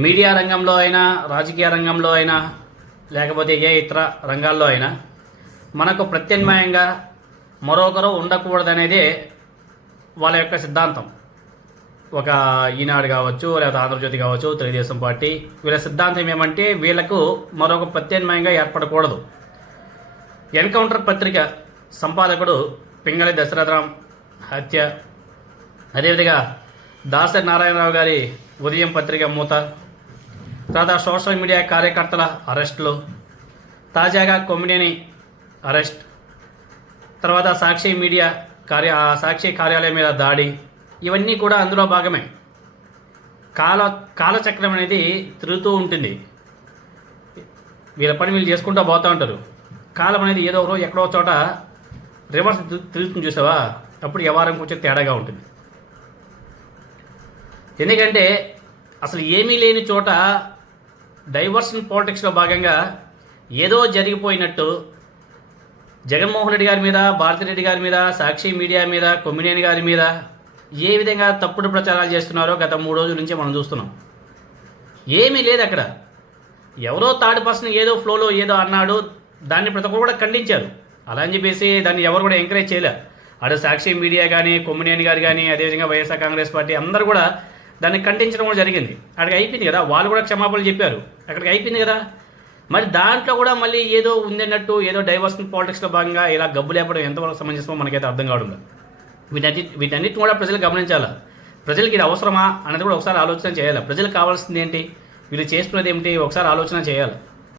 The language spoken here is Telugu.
మీడియా రంగంలో అయినా, రాజకీయ రంగంలో అయినా, లేకపోతే ఏ ఇతర రంగాల్లో అయినా మనకు ప్రత్యామ్నాయంగా మరొకరు ఉండకూడదనేదే వాళ్ళ యొక్క సిద్ధాంతం. ఒక ఈనాడు కావచ్చు, లేదా ఆంధ్రజ్యోతి కావచ్చు, తెలుగుదేశం పార్టీ, వీళ్ళ సిద్ధాంతం ఏమంటే వీళ్ళకు మరొక ప్రత్యామ్నాయంగా ఏర్పడకూడదు. ఎన్కౌంటర్ పత్రిక సంపాదకుడు పింగళి దశరథరాం హత్య, అదేవిధంగా దాసరి నారాయణరావు గారి ఉదయం పత్రిక మూత, తర్వాత సోషల్ మీడియా కార్యకర్తల అరెస్టులు, తాజాగా కొమ్మినేని అరెస్ట్, తర్వాత సాక్షి కార్యాలయం మీద దాడి, ఇవన్నీ కూడా అందులో భాగమే. కాలచక్రం అనేది తిరుగుతూ ఉంటుంది. వీళ్ళ పని వీళ్ళు చేసుకుంటూ పోతూ ఉంటారు. కాలం అనేది ఏదో ఒకరోజు ఎక్కడో చోట రివర్స్ తిరుగుతుంది, చూసావా? అప్పుడు వ్యవహారం కొంచెం తేడాగా ఉంటుంది. ఎందుకంటే అసలు ఏమీ లేని చోట డైవర్షన్ పాలిటిక్స్లో భాగంగా ఏదో జరిగిపోయినట్టు జగన్మోహన్ రెడ్డి గారి మీద, భారతిరెడ్డి గారి మీద, సాక్షి మీడియా మీద, కొమ్మినేని గారి మీద ఏ విధంగా తప్పుడు ప్రచారాలు చేస్తున్నారో గత 3 రోజుల నుంచి మనం చూస్తున్నాం. ఏమీ లేదు అక్కడ. ఎవరో థర్డ్ పర్సన్ ఏదో ఫ్లోలో ఏదో అన్నాడు, దాన్ని ప్రతి ఒక్కరు కూడా ఖండించారు. అలా అని చెప్పేసి దాన్ని ఎవరు కూడా ఎంకరేజ్ చేయలే. అటు సాక్షి మీడియా కానీ, కొమ్మినేని గారు కానీ, అదేవిధంగా వైఎస్ఆర్ కాంగ్రెస్ పార్టీ అందరూ కూడా దాన్ని ఖండించడం కూడా జరిగింది. అక్కడికి అయిపోయింది కదా, వాళ్ళు కూడా క్షమాపణలు చెప్పారు, అక్కడికి అయిపోయింది కదా. మరి దాంట్లో కూడా మళ్ళీ ఏదో ఉందన్నట్టు ఏదో డైవర్షన్ పాలిటిక్స్లో భాగంగా ఇలా గబ్బు లేపడం ఎంతవరకు సమంజసమో మనకైతే అర్థం కావడం. వీటన్నిటిని కూడా ప్రజలు గమనించాలి. ప్రజలకి ఇది అవసరమా అనేది కూడా ఒకసారి ఆలోచన చేయాలి. ప్రజలకు కావాల్సింది ఏంటి, వీళ్ళు చేస్తున్నది ఏమిటి ఒకసారి ఆలోచన చేయాలి.